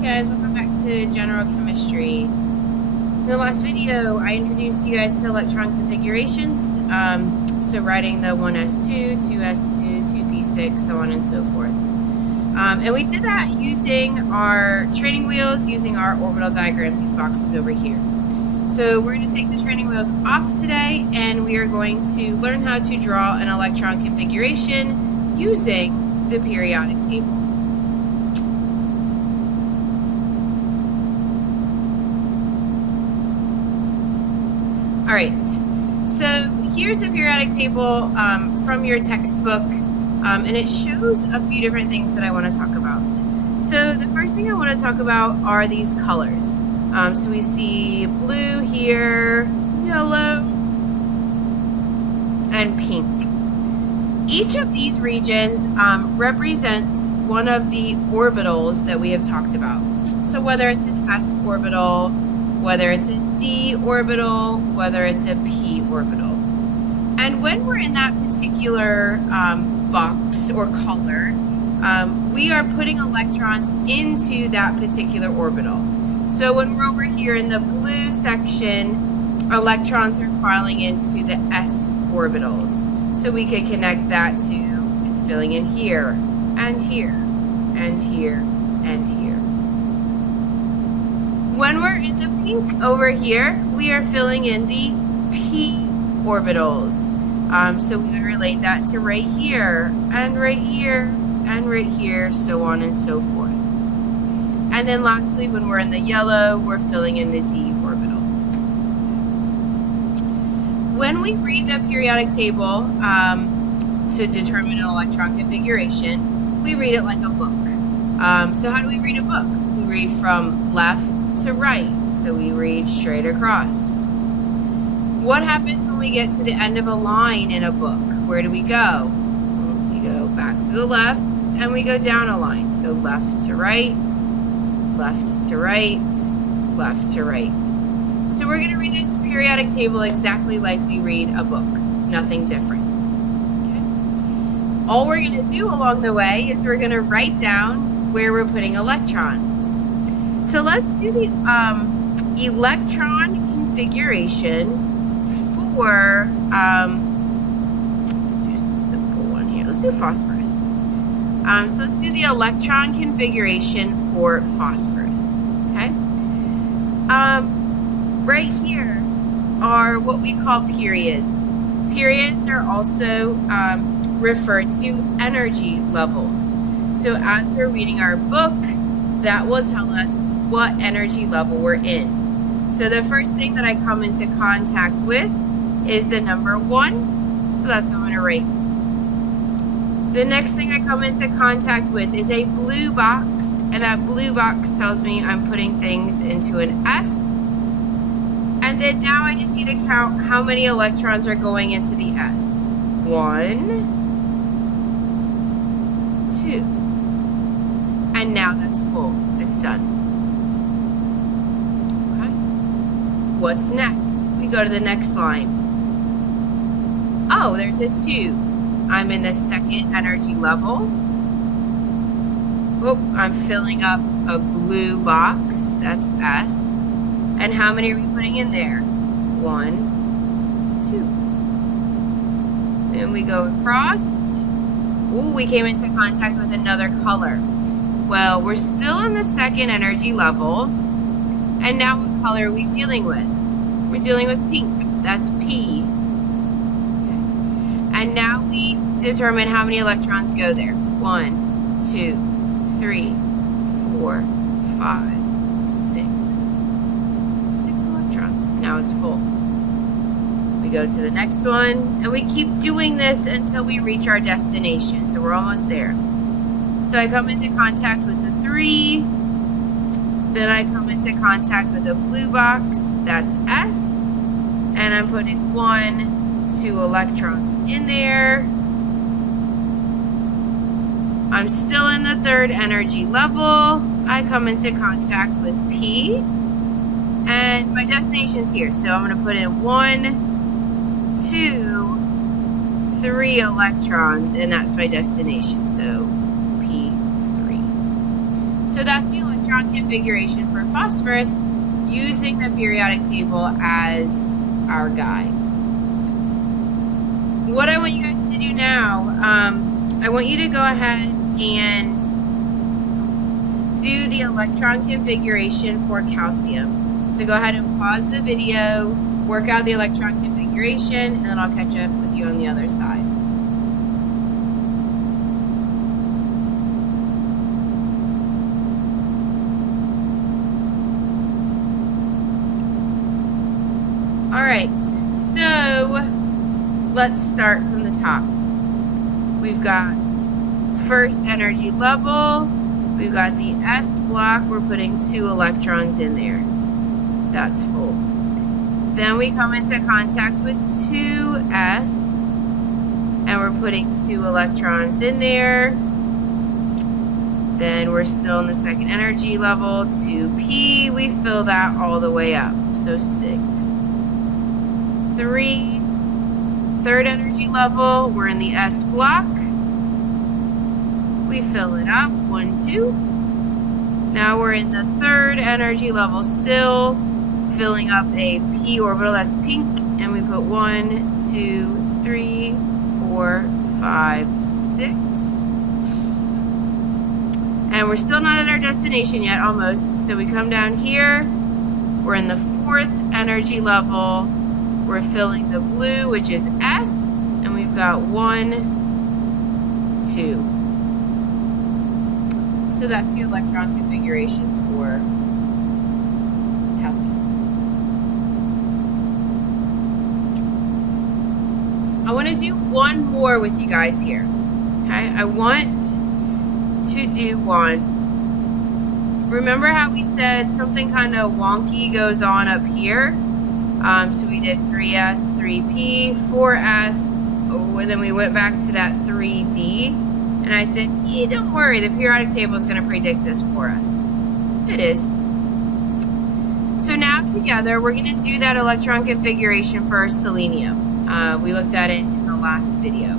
Hey guys, welcome back to General Chemistry. In the last video, I introduced you guys to Electron Configurations, so writing the 1s2, 2s2, 2p6, so on and so forth. And we did that using our training wheels, using our orbital diagrams, these boxes over here. So we're going to take the training wheels off today, and we are going to learn how to draw an electron configuration using the periodic table. All right, so here's the periodic table from your textbook, and it shows a few different things that I want to talk about. So the first thing I want to talk about are these colors. So we see blue here, yellow, and pink. Each of these regions represents one of the orbitals that we have talked about. So whether it's an s orbital, whether it's a d orbital, whether it's a p orbital. And when we're in that particular box or color, we are putting electrons into that particular orbital. So when we're over here in the blue section, electrons are falling into the s orbitals. So we could connect that to, it's filling in here, and here, and here, and here. When we're in the pink over here, we are filling in the p orbitals. So we would relate that to right here, and right here, and right here, so on and so forth. And then lastly, when we're in the yellow, we're filling in the d orbitals. When we read the periodic table to determine an electron configuration, we read it like a book. So how do we read a book? We read from left to right, so we read straight across. What happens when we get to the end of a line in a book? Where do we go? We go back to the left and we go down a line. So left to right, left to right, left to right. So we're going to read this periodic table exactly like we read a book, nothing different. Okay? All we're going to do along the way is we're going to write down where we're putting electrons. So let's do the electron configuration for, let's do a simple one here. Let's do phosphorus. So let's do the electron configuration for phosphorus, okay? Right here are what we call periods. Periods are also referred to energy levels. So as we're reading our book, that will tell us what energy level we're in. So the first thing that I come into contact with is the number 1, so that's what I'm going to write. The next thing I come into contact with is a blue box, and that blue box tells me I'm putting things into an S. And then now I just need to count how many electrons are going into the S. 1, 2. And now that's full. It's done. Okay. What's next? We go to the next line. Oh, there's a 2. I'm in the second energy level. Oh, I'm filling up a blue box. That's S. And how many are we putting in there? 1, 2. Then we go across. Ooh, we came into contact with another color. Well, we're still in the second energy level. And now what color are we dealing with? We're dealing with pink. That's P. Okay. And now we determine how many electrons go there. 1, 2, 3, 4, 5, 6. 6 electrons. Now it's full. We go to the next one, and we keep doing this until we reach our destination. So we're almost there. So I come into contact with the 3, then I come into contact with a blue box, that's S, and I'm putting 1, 2 electrons in there. I'm still in the third energy level. I come into contact with P, and my destination's here. So I'm going to put in 1, 2, 3 electrons, and that's my destination. So P3. So that's the electron electron configuration for phosphorus using the periodic table as our guide. What I want you guys to do now, I want you to go ahead and do the electron configuration for calcium. So go ahead and pause the video, work out the electron configuration, and then I'll catch up with you on the other side. All right, so let's start from the top. We've got first energy level. We've got the S block. We're putting 2 electrons in there. That's full. Then we come into contact with 2S, and we're putting 2 electrons in there. Then we're still in the second energy level, 2P. We fill that all the way up, so 6. 3, third energy level, we're in the S block. We fill it up, 1, 2. Now we're in the third energy level still, filling up a P orbital, that's pink, and we put 1, 2, 3, 4, 5, 6. And we're still not at our destination yet, almost. So we come down here, we're in the fourth energy level. We're filling the blue, which is S, and we've got 1, 2. So that's the electron configuration for calcium. I want to do one more with you guys here. Okay, I want to do one. Remember how we said something kind of wonky goes on up here? So we did 3S, 3P, 4S, and then we went back to that 3D. And I said, yeah, don't worry, the periodic table is going to predict this for us. It is. So now together, we're going to do that electron configuration for selenium. We looked at it in the last video.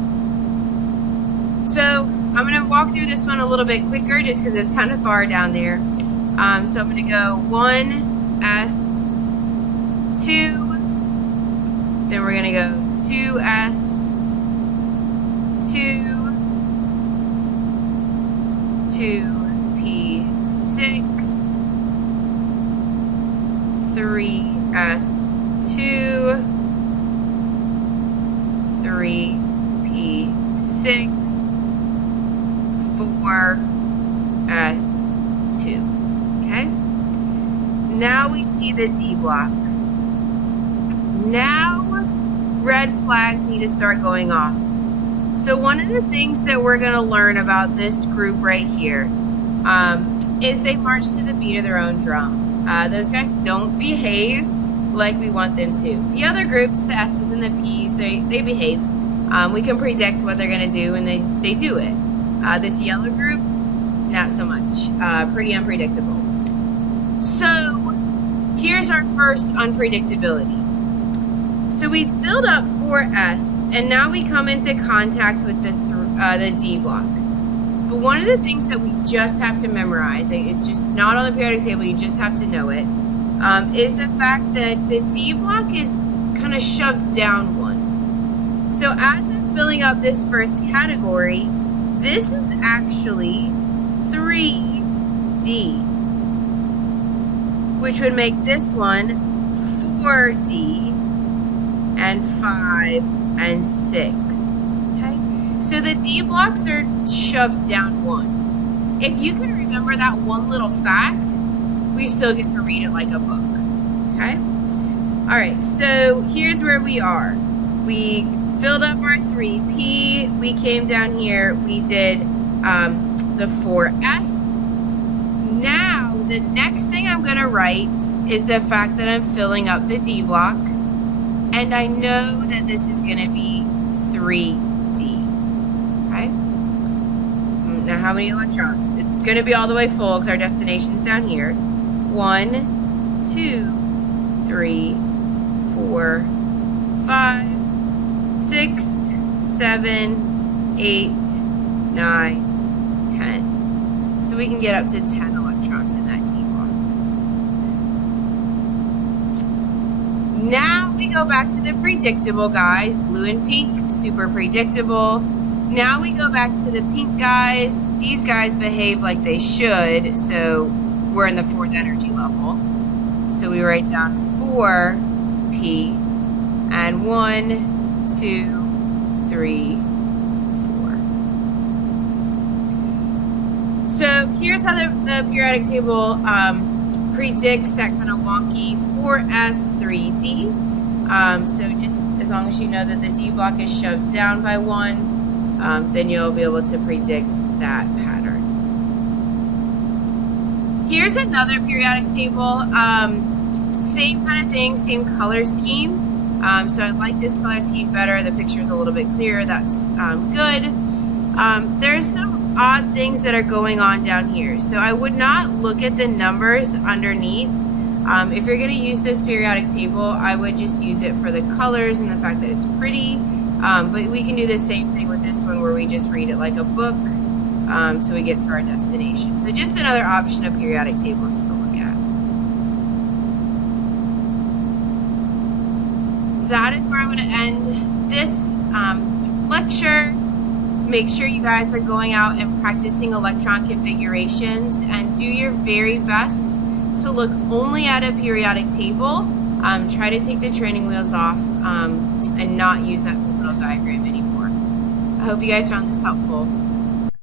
So I'm going to walk through this one a little bit quicker just because it's kind of far down there. So I'm going to go 1S, 2, then we're going to go 2S, 2, 2P6, 3S2, 3P6, 4S2. Okay? Now we see the D block. Now red flags need to start going off. So one of the things that we're going to learn about this group right here is they march to the beat of their own drum. Those guys don't behave like we want them to. The other groups, the S's and the P's, they behave. We can predict what they're going to do, and they do it. This yellow group, not so much. Pretty unpredictable. So here's our first unpredictability. So we filled up 4S, and now we come into contact with the D block. But one of the things that we just have to memorize, it's just not on the periodic table, you just have to know it, is the fact that the D block is kind of shoved down 1. So as I'm filling up this first category, this is actually 3D, which would make this one 4D, and 5 and 6. Okay? So the D blocks are shoved down 1. If you can remember that one little fact, we still get to read it like a book. Okay? Alright, so here's where we are. We filled up our 3P, we came down here, we did the 4S. Now, the next thing I'm going to write is the fact that I'm filling up the D block. And I know that this is going to be 3D. Okay? Now, how many electrons? It's going to be all the way full because our destination's down here. 1, 2, 3, 4, 5, 6, 7, 8, 9, 10. So we can get up to 10 electrons in that D. Now we go back to the predictable guys, blue and pink, super predictable. Now we go back to the pink guys. These guys behave like they should, so we're in the 4th energy level. So we write down 4P and 1, 2, 3, 4. So here's how the periodic table predicts that kind of wonky 4S, 3D. So just as long as you know that the D block is shoved down by 1, then you'll be able to predict that pattern. Here's another periodic table. Same kind of thing, same color scheme. So I like this color scheme better. The picture is a little bit clearer. That's good. There's some odd things that are going on down here. So I would not look at the numbers underneath. If you're going to use this periodic table, I would just use it for the colors and the fact that it's pretty. But we can do the same thing with this one where we just read it like a book so we get to our destination. So just another option of periodic tables to look at. That is where I'm going to end this lecture. Make sure you guys are going out and practicing electron configurations and do your very best to look only at a periodic table. Try to take the training wheels off and not use that orbital diagram anymore. I hope you guys found this helpful.